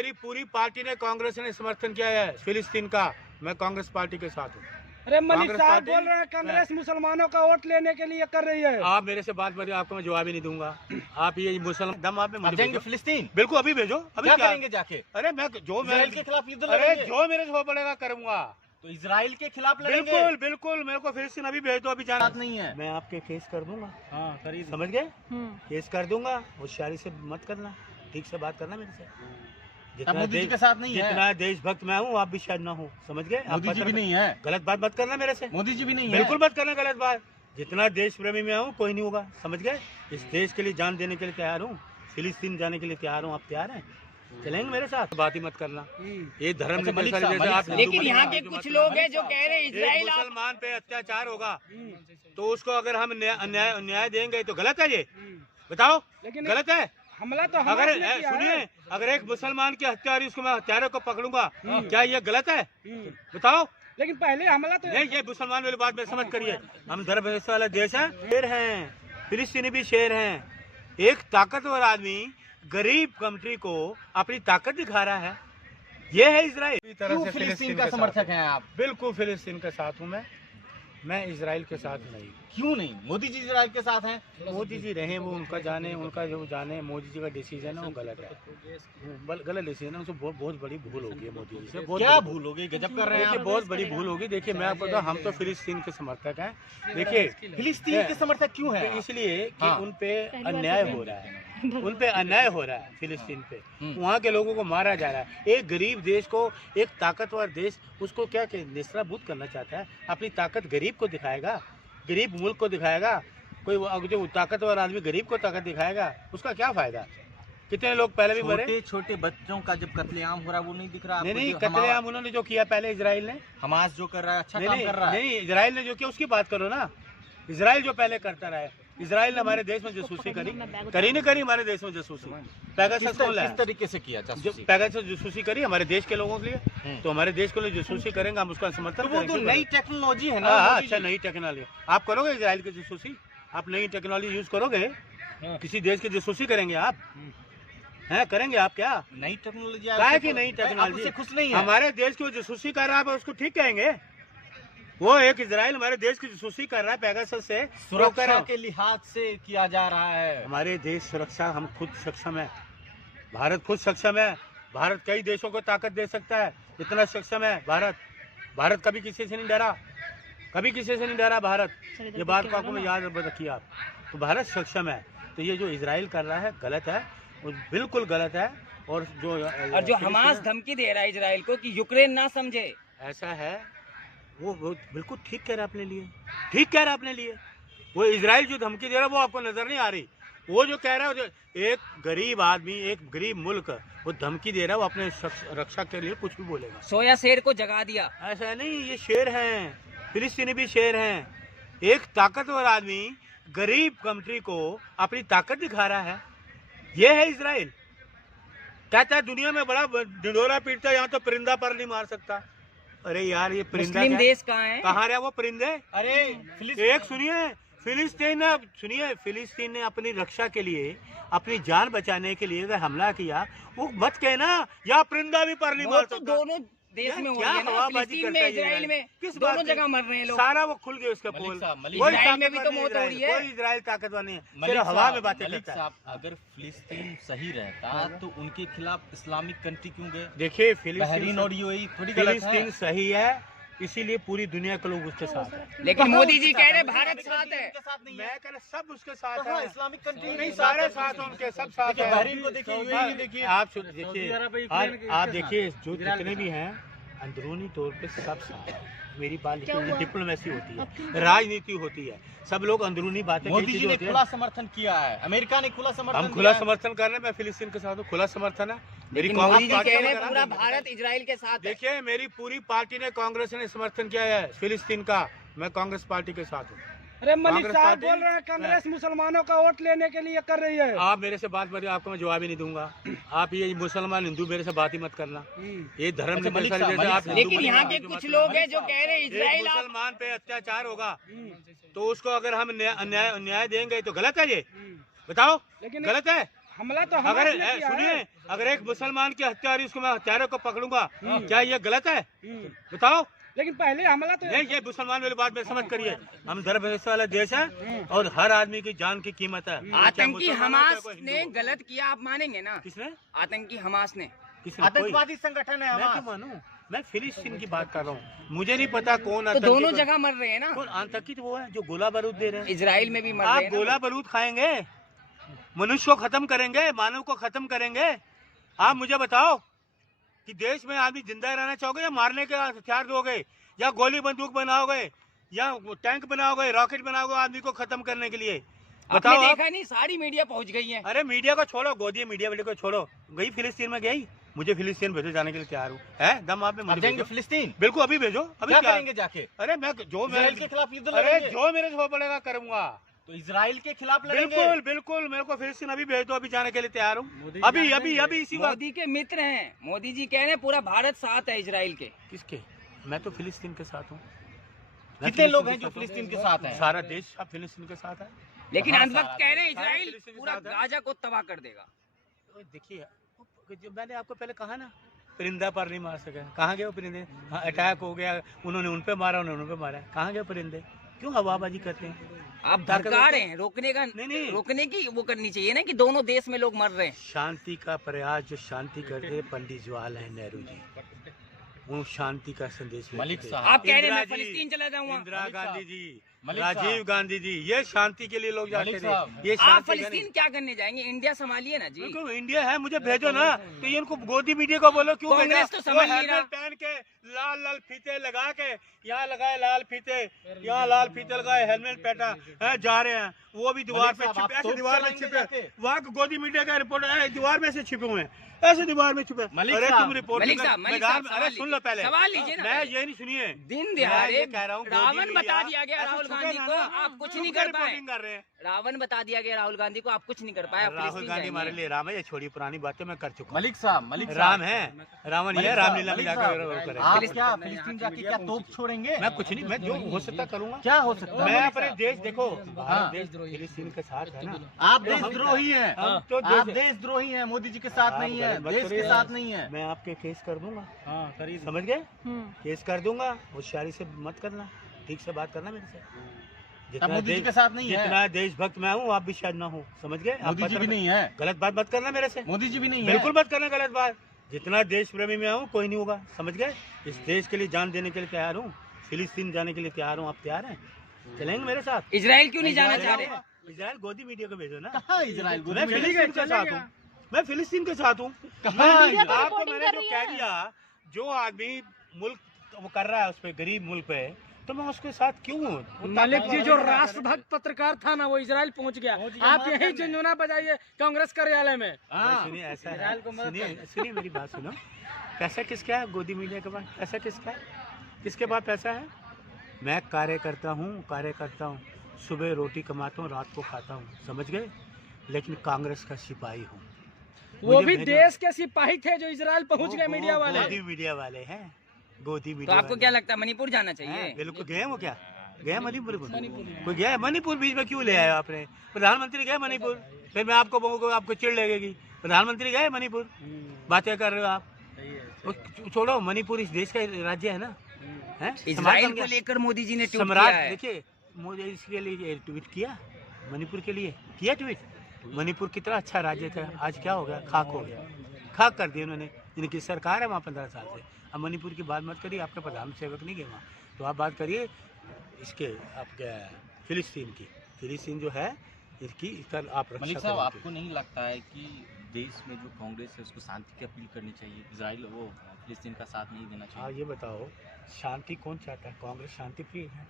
मेरी पूरी पार्टी ने, कांग्रेस ने समर्थन किया है फिलिस्तीन का। मैं कांग्रेस पार्टी के साथ हूँ। अरे मलिक साहब बोल रहे हैं कांग्रेस मुसलमानों का वोट लेने के लिए कर रही है। आप मेरे से बात करिए, आपको मैं जवाब ही नहीं दूंगा। आप ये मुसलमान दम आप में मुझे जाएंगे फिलिस्तीन? बिल्कुल, अभी भेजो। अभी क्या क्या करेंगे जाके? अरे मैं जो इजराइल के खिलाफ युद्ध अरे लड़ेंगे? जो मेरे से हो पड़ेगा करूंगा। तो इजराइल के खिलाफ लड़ेंगे? बिल्कुल बिल्कुल, मेरे को फिलिस्तीन अभी भेज दो। अभी जाना बात नहीं है। मैं आपके केस कर दूंगा। हाँ करिए। समझ गए? केस कर दूंगा। होशियारी से मत करना, ठीक से बात करना मेरे से। मोदी जी के साथ नहीं है। जितना देशभक्त मैं हूँ, आप भी शायद ना हो। समझ गए? मोदी जी भी नहीं है। गलत बात मत करना मेरे से। मोदी जी भी नहीं है। बिल्कुल मत करना गलत बात। जितना देश प्रेमी मैं हूँ, कोई नहीं होगा। समझ गए? इस देश के लिए जान देने के लिए तैयार हूँ। फिलिस्तीन जाने के लिए तैयार हूँ। आप तैयार हैं? चलेंगे मेरे साथ? बात ही मत करना। ये धर्म लेकिन यहाँ के कुछ लोग हैं जो कह रहे हैं इजराइल मुसलमान पे अत्याचार होगा तो उसको अगर हम न्याय देंगे तो गलत है? ये बताओ, गलत है? हमला तो अगर सुनिए, अगर एक मुसलमान की हत्या हुई, उसको मैं हत्यारों को पकड़ूंगा, क्या ये गलत है? बताओ। लेकिन पहले हमला तो नहीं, ये मुसलमान वाली बात में समझ करिए। हम धर्म वाला देश है, शेर हैं, फिलिस्तीनी भी शेर हैं। एक ताकतवर आदमी गरीब कंट्री को अपनी ताकत दिखा रहा है। ये है इजराइल। क्यों फिलिस्तीन का समर्थक हैं आप? बिल्कुल फिलिस्तीन के साथ हूँ मैं इजराइल के साथ नहीं। क्यों नहीं? मोदी जी इजराइल के साथ हैं। मोदी जी रहे, वो उनका जाने, उनका जो जाने। मोदी जी का डिसीजन है वो गलत है, गलत डिसीजन है। उसको बहुत बड़ी भूल होगी है मोदी जी से। क्या भूल होगी? गजब कर रहे हैं। देखिए, बहुत बड़ी भूल होगी। देखिए, मैं आपको बताऊं, हम तो फिलिस्तीन के समर्थक हैं। देखिए, फिलिस्तीन के समर्थक क्यों हैं? इसलिए कि हाँ। उन पे अन्याय हो रहा है। उन पे अन्याय हो रहा है फिलिस्तीन पे। वहाँ के लोगों को मारा जा रहा है। एक गरीब देश को, एक ताकतवर देश, उसको क्या निस्तारभूत करना चाहता है। अपनी ताकत गरीब को दिखाएगा, गरीब मुल्क को दिखाएगा। कोई जो ताकतवर आदमी गरीब को ताकत दिखाएगा, उसका क्या फायदा? कितने लोग पहले भी मरे। छोटे छोटे बच्चों का जब कत्लेआम हो रहा है वो नहीं दिख रहा? नहीं, कत्लेआम उन्होंने जो किया पहले इजराइल ने, हमास जो कर रहा है अच्छा काम कर रहा है। नहीं, इजराइल ने जो किया उसकी बात करो ना। इजराइल जो पहले करता रहा है, इजराइल ने हमारे देश में जासूसी करी नहीं करी? हमारे देश में जासूसी पैगासस कौन लाया? किस तरीके से किया? पैगासस जासूसी करी हमारे देश के लोगों के लिए। तो हमारे देश के लिए जासूसी करेंगे, हम उसका समर्थन करेंगे। वो तो नई टेक्नोलॉजी है ना। अच्छा, नई टेक्नोलॉजी आप करोगे? इजराइल की जासूसी आप नई टेक्नोलॉजी यूज करोगे? किसी देश की जासूसी करेंगे आप? हैं, करेंगे आप? क्या नई टेक्नोलॉजी है कि नई टेक्नोलॉजी? खुश नहीं है। हमारे देश की जासूसी कर रहा है, उसको ठीक कहेंगे? वो एक इजराइल हमारे देश की जासूसी कर रहा है पैगासस से। सुरक्षा के लिहाज से किया जा रहा है। हमारे देश सुरक्षा, हम खुद सक्षम है। भारत खुद सक्षम है। भारत कई देशों को ताकत दे सकता है, इतना सक्षम है भारत कभी किसी से नहीं डरा, कभी किसी से नहीं डरा भारत। ये बात को आपको मैं याद रखिए आप। तो भारत सक्षम है। तो ये जो इजराइल कर रहा है गलत है, वो बिल्कुल गलत है। और जो हमास धमकी दे रहा है इजराइल को कि यूक्रेन ना समझे, ऐसा है। वो बिल्कुल ठीक कह रहा है अपने लिए, ठीक कह रहा है अपने लिए। वो इजराइल जो धमकी दे रहा है वो आपको नजर नहीं आ रही। वो जो कह रहा है, एक गरीब आदमी, एक गरीब मुल्क वो धमकी दे रहा है, वो अपने रक्षा के लिए कुछ भी बोलेगा। सोया शेर को जगा दिया। ऐसा नहीं, ये शेर हैं, फिलिस्तीनी भी शेर हैं। एक ताकतवर आदमी गरीब कंट्री को अपनी ताकत दिखा रहा है। ये है इजराइल। कहता है दुनिया में बड़ा ढिंढोरा पीटता है, यहाँ तो परिंदा पर नहीं मार सकता। अरे यार, ये परिंदा मुस्लिम देश कहाँ है? कहाँ रहा वो परिंदे? अरे एक सुनिए, फिलिस्तीन ने अपनी रक्षा के लिए, अपनी जान बचाने के लिए अगर हमला किया, वो मत कहना या परिंदा भी पर नहीं मार सकता। दोनों देश में हो रही है ना, फिलिस्तीन में, इजराइल में, दोनों जगह मर रहे हैं लोग। सारा वो खुल गया उसका पोल। इजराइल में भी तो मौत हो रही है। कोई इजराइल ताकतवर नहीं है, सिर्फ हवा में बातें करता है। अगर फिलिस्तीन सही रहता तो उनके खिलाफ इस्लामिक कंट्री क्यों गए? देखिए, फिलिस्तीन सही है, इसीलिए पूरी दुनिया के लोग उसके साथ है। लेकिन मोदी जी कह रहे भारत साथ है। मैं कह रहा सब उसके साथ है। इस्लामिक कंट्री नहीं, सारे साथ हैं उनके, सब साथ है। बहरीन को देखिए, यूएई देखिए, आप देखिए जो जितने भी हैं अंदरूनी तौर पे सब साथ हैं। मेरी बात लिखी, डिप्लोमेसी होती है, राजनीति होती है, सब लोग अंदरूनी बातें। मोदी जी ने खुला समर्थन किया है, अमेरिका ने खुला समर्थन, हम खुला समर्थन कर रहे हैं। मैं फिलिस्तीन के साथ हूँ, खुला समर्थन है। मेरी मोदी जी कह रहे हैं पूरा भारत इजराइल के साथ है। देखिए, मेरी पूरी पार्टी ने, कांग्रेस ने समर्थन किया है फिलिस्तीन का। मैं कांग्रेस पार्टी के साथ हूँ। अरे मलिक साहब बोल रहे हैं कांग्रेस मुसलमानों का वोट लेने के लिए कर रही है। आप मेरे से बात करिए, आपको मैं जवाब ही नहीं दूंगा। आप ये मुसलमान हिंदू मेरे से बात ही मत करना। ये धर्म लेकिन यहाँ के कुछ लोग हैं जो कह रहे हैं इजराइल मुसलमान पे अत्याचार होगा तो उसको अगर हम न्याय देंगे तो गलत है? ये बताओ, गलत है? हमला तो अगर हमास ने किया है। सुनिए, अगर एक मुसलमान की हत्या हुई उसको मैं हत्यारे को पकड़ूंगा, क्या ये गलत है? बताओ। लेकिन पहले हमला तो नहीं, ये मुसलमान वाली बात में समझ करिए, हम धर्म व्यवस्था वाला देश है और हर आदमी की जान की कीमत है। आतंकी चाहे हमास मुसलमान हो, ने हिंदू हो। गलत किया, आप मानेंगे ना? किसने? आतंकी हमास ने। किसने? आतंकवादी संगठन है मैं क्यों हमास। मानूं? मैं फिलिस्तीन की बात कर रहा हूँ, मुझे नहीं पता कौन तो आतंकी दोनों को- जगह मर रहे हैं ना, कौन आतंकी तो वो है जो गोला बारूद दे रहे हैं। इजराइल में भी मर आप रहे हैं ना। गोला बारूद खाएंगे, मनुष्य को खत्म करेंगे, मानव को खत्म करेंगे। आप मुझे बताओ कि देश में आदमी जिंदा रहना चाहोगे या मारने के हथियार दोगे, या गोली बंदूक बनाओगे, या टैंक बनाओगे, रॉकेट बनाओगे आदमी को खत्म करने के लिए? आपने बताओ आप। देखा नहीं, सारी मीडिया पहुंच गई है। अरे मीडिया को छोड़ो, गोदी मीडिया वाले को छोड़ो। गई फिलिस्तीन में गई, मुझे फिलिस्तीन भेजो, जाने के लिए तैयार हूँ। है दम आप में, आप मुझे जाएंगे भेजो। फिलिस्तीन? बिल्कुल, अभी भेजो। अभी क्या क्या करेंगे जाके? अरे मैं जो इजराइल मेरे के खिलाफ युद्ध अरे लड़ेंगे? जो मेरे से हो पड़ेगा करूंगा। तो इजराइल के खिलाफ लड़ेंगे? बिल्कुल बिल्कुल, मेरे को फिलिस्तीन अभी भेज दो, अभी जाने के लिए तैयार हूँ। अभी अभी अभी इसी वक्त। मोदी के मित्र हैं, मोदी जी कह रहे हैं पूरा भारत साथ है इजराइल के। किसके? मैं तो फिलिस्तीन के साथ हूँ। कितने लोग हैं जो फिलिस्तीन के साथ हैं? सारा देश अब फिलिस्तीन के साथ है। लेकिन हाँ, अंत वक्त कह रहे हैं सारा इजराइल फिलिस्तीन के पूरा साथ है। गाजा को तबाह कर देगा। तो देखिए, जो मैंने आपको पहले कहा ना, परिंदा पर नहीं मार सके। कहाँ गए वो परिंदे? हाँ, अटैक हो गया, उन्होंने उन पे मारा, उन्होंने उन पे मारा। कहाँ गए परिंदे? क्यों हवाबाजी करते हैं? आप भड़का रहे हैं, रोकने का नहीं। रोकने की वो करनी चाहिए ना कि दोनों देश में लोग मर रहे हैं। शांति का प्रयास जो शांति करते पंडित जवाहरलाल नेहरू जी, वो शांति का संदेश लेके मलिक थे। साहब। आप कह रहे हैं इंदिरा मैं जी, फलस्तीन चला जाऊंगा। इंदिरा मलिक गांधी साहब, जी, मलिक राजीव साहब। गांधी जी, ये शांति के लिए लोग जाते मलिक थे। साहब। ये आप शांति का फलस्तीन नहीं। क्या करने जाएंगे? इंडिया संभालिए ना जी। बिल्कुल, इंडिया है, मुझे भेजो ना। तो ये इनको गोदी मीडिया को बोलो क्यों कांग्रेस भेजा? तो समझ वो नहीं रहा। हेलमेट पहन के लाल लाल फीते लगा के, यहाँ लगाए लाल फीते, यहाँ लाल फीते लगाए, हेलमेट पहना है, जा रहे हैं। वो भी दीवार मलिक पे साहब, छिपे, आप ऐसे तोप दीवार में चलाएंगे छिपे। जाके? वहाँ गोदी मीडिया का रिपोर्टर दीवार में से छिपे हुए हैं, ऐसे दीवार में छुपे। मलिक अरे साहब, तुम रिपोर्ट मलिक साहब, अरे सवाल सुन लो पहले, सवाल लीजिए ना। मैं ये नहीं सुनिए, दिन मैं दिहाड़े ये कह रहा हूँ, गोदी रावण मीडिया बता दिया गया ऐसे राहुल छुपे गांधी ना को, ना, आप कुछ तुम नहीं क्या कर पाए। रिपोर्टिंग कर रहे हैं? रावण बता दिया गया राहुल गांधी को, आप कुछ नहीं कर पाए। आप राहुल फिलिस्तीन गांधी जाएंगे। हमारे लिए राम है, ये छोड़ी पुरानी बातें मैं कर चुका हूँ। मलिक साहब, मलिक साहब, राम है, रावण ये मलिक रामलीला साहब, में मलिक जाकर साहब, करें। आप क्या फिलिस्तीन जाके क्या तोप छोड़ेंगे? मैं कुछ नहीं, मैं जो हो सकता करूंगा। क्या हो सकता मैं है? अपने देश, देखो हाँ। भारत देश फिलिस्तीन के साथ है ना। आप देशद्रोही हैं। हम तो आप देश- देशद्रोही हैं, मोदी जी के साथ आप नहीं है, गलत मत देश के करिए। साथ नहीं है। मैं आपके केस कर दूंगा। समझ गए? केस कर दूंगा, होशियारी से मत करना, ठीक से बात करना मेरे से। आप मोदी जी के साथ नहीं है। जितना देशभक्त मैं हूँ, आप भी शायद ना हो, समझ गए? आप मोदी जी भी नहीं है। गलत बात मत करना मेरे से, मोदी जी भी नहीं है। बिल्कुल मत करना गलत बात। जितना देश प्रेमी मैं हूँ, कोई नहीं होगा, समझ गए? इस देश के लिए जान देने के लिए तैयार हूँ, फिलिस्तीन जाने के लिए तैयार हूँ। आप तैयार हैं? चलेंगे मेरे साथ? इजराइल क्यों नहीं जाना चाह रहे? इजराइल गोदी मीडिया को भेजो ना। कहाँ इजराइल? मैं फिलिस्तीन के साथ हूँ, मैं फिलिस्तीन के साथ हूँ। कहाँ आपको मैंने जो कह दिया, जो आदमी मुल्क वो कर रहा है उस पे, गरीब मुल्क पे, तो मैं उसके साथ क्यों हूँ? मलिक जी जो राष्ट्रभक्त पत्रकार था ना, वो इजराइल पहुंच गया। आप यही झुनझुना बजाइए कांग्रेस कार्यालय में। सुनिए, ऐसा है, सुनिए मेरी बात सुनो। पैसा किसका है गोदी मीडिया के पास? पैसा किसका है? किसके पास पैसा है? मैं कार्य करता हूँ, सुबह रोटी कमाता हूँ, रात को खाता हूँ, समझ गए? लेकिन कांग्रेस का सिपाही हूँ। वो मुझे भी भेजो। देश के सिपाही थे जो इजराइल पहुंच गए, मीडिया वाले। गोदी मीडिया वाले हैं, गोदी तो मीडिया आपको वाले। क्या लगता है मणिपुर जाना हाँ, चाहिए? बिल्कुल। गए वो क्या गए मणिपुर? कोई गया है मणिपुर? बीच में क्यों ले आए आपने? प्रधानमंत्री गए मणिपुर? फिर मैं आपको बोलूँगा, आपको चिढ़ लगेगी। प्रधानमंत्री गए मणिपुर? बातें कर रहे हो आप। छोड़ो, मणिपुर इस देश का राज्य है ना, है? इजराइल को लेकर मोदी जी ने ट्वीट किया सम्राट, है। देखिए मोदी इसके लिए ट्वीट किया, मणिपुर के लिए किया ट्वीट। मणिपुर कितना अच्छा राज्य था, आज क्या हो गया? खाक हो गया, खाक कर दिया उन्होंने। इनकी सरकार है वहाँ 15 साल से। अब मणिपुर की बात मत करिए, आपके प्रधान सेवक नहीं गए वहाँ, तो आप बात करिए इसके आपके फिलिस्तीन की। फिलिस्तीन जो है इसका आप रक्षा मलिक साहब, करें। आपको नहीं लगता है कि देश में जो कांग्रेस है उसको शांति की अपील करनी चाहिए? इजराइल वो फिलिस्तीन का साथ नहीं देना हाँ, चाहिए? ये बताओ, शांति कौन चाहता है? कांग्रेस शांति प्रिय है।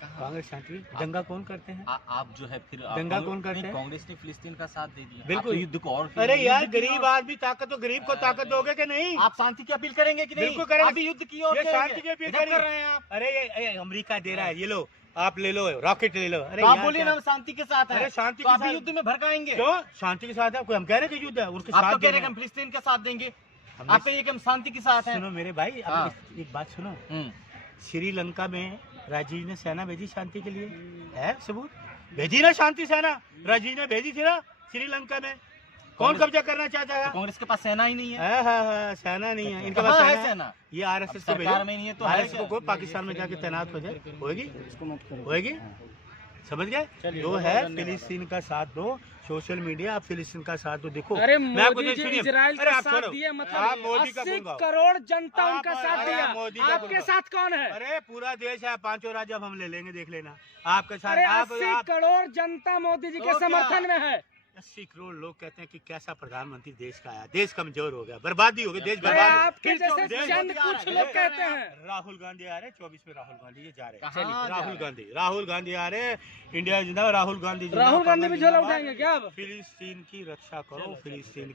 कहाँ? कांग्रेस शांति, दंगा कौन करते हैं? आप जो है फिर दंगा कौन करते हैं? कांग्रेस ने फिलिस्तीन का साथ दे दिया। बिल्कुल। आप तो युद्ध को और अरे यार, युद्ध की गरीब ओर- आदमी ताकत, तो गरीब को ताकत दोगे कि नहीं? आप शांति की अपील करेंगे कि नहीं? बिल्कुल करेंगे। अभी युद्ध की ओर ये करेंगे। शांति की अपील इधर करेंगे। कर रहे हैं आप। अरे ये अमेरिका दे रहा है, ये लो, आप ले लो, रॉकेट ले लो। अरे तो आप यार, बोलिए क्या- ना हम शांति के साथ हैं। अरे शांति तो के अभी साथ- युद्ध में भड़काएंगे। क्यों शांति के साथ है? कोई हम कह रहे हैं कि युद्ध है, उसके आप साथ तो कह रहे देना हैं कि हम फिलिस्तीन के साथ देंगे। हमने- आप कहिए कि हम शांति के साथ हैं। सुनो मेरे भाई, अब हाँ। एक बात सुनो। हम्म। श्रीलंका में राजीव ने सेना भेजी शांति के लिए, है सबूत? भेजी ना शांति सेना, राजीव ने भेजी थी ना श्रीलंका में। कौन कब्जा करना चाहता है? कांग्रेस के पास सेना ही नहीं है। हाँ, सेना नहीं है इनके पास। कहाँ है सेना सेना? ये आरएसएस को सरकार में नहीं है तो है आरएसएस क्या? को पाकिस्तान में जाके तैनात हो जाए, होगी इसको नोट करो। होगी। समझ गए? जो है फिलिस्तीन का साथ दो, सोशल मीडिया आप फिलिस्तीन का साथ दो। देखो अरे मैं आपको मोदी जी सुनिए, इजराइल अरे का आप साथ छोड़ो, दिए, आप मतलब मोदी का 80 बोल रहा हूं। करोड़ जनता आप- उनका साथ अरे दिया। मोदी का बोल आपके रहा साथ कौन है? अरे पूरा देश है, 5 राज्य अब हम ले लेंगे, देख लेना आपके साथ। अरे आप 80 करोड़ जनता मोदी जी के तो क्या? समर्थन में है। 80 करोड़ लोग कहते हैं कि कैसा प्रधानमंत्री देश का आया, देश कमजोर हो गया, बर्बादी हो गई, देश अरे बर्बाद हो गया। आपके जैसे देश चंद बर्बाद कुछ हो लोग गया। कहते हैं। राहुल गांधी आ रहे हैं 24 में, राहुल गांधी ये जा रहे हैं। कहाँ जा राहुल रहे हैं? गांधी आ रहे हैं, इंडिया जिंदाबाद, राहुल गांधी राहुल गांधी भी झोला जिंदाबाद। उठाएंगे क्या अब? फिलिस्तीन की रक्षा करो, फिलिस्तीन के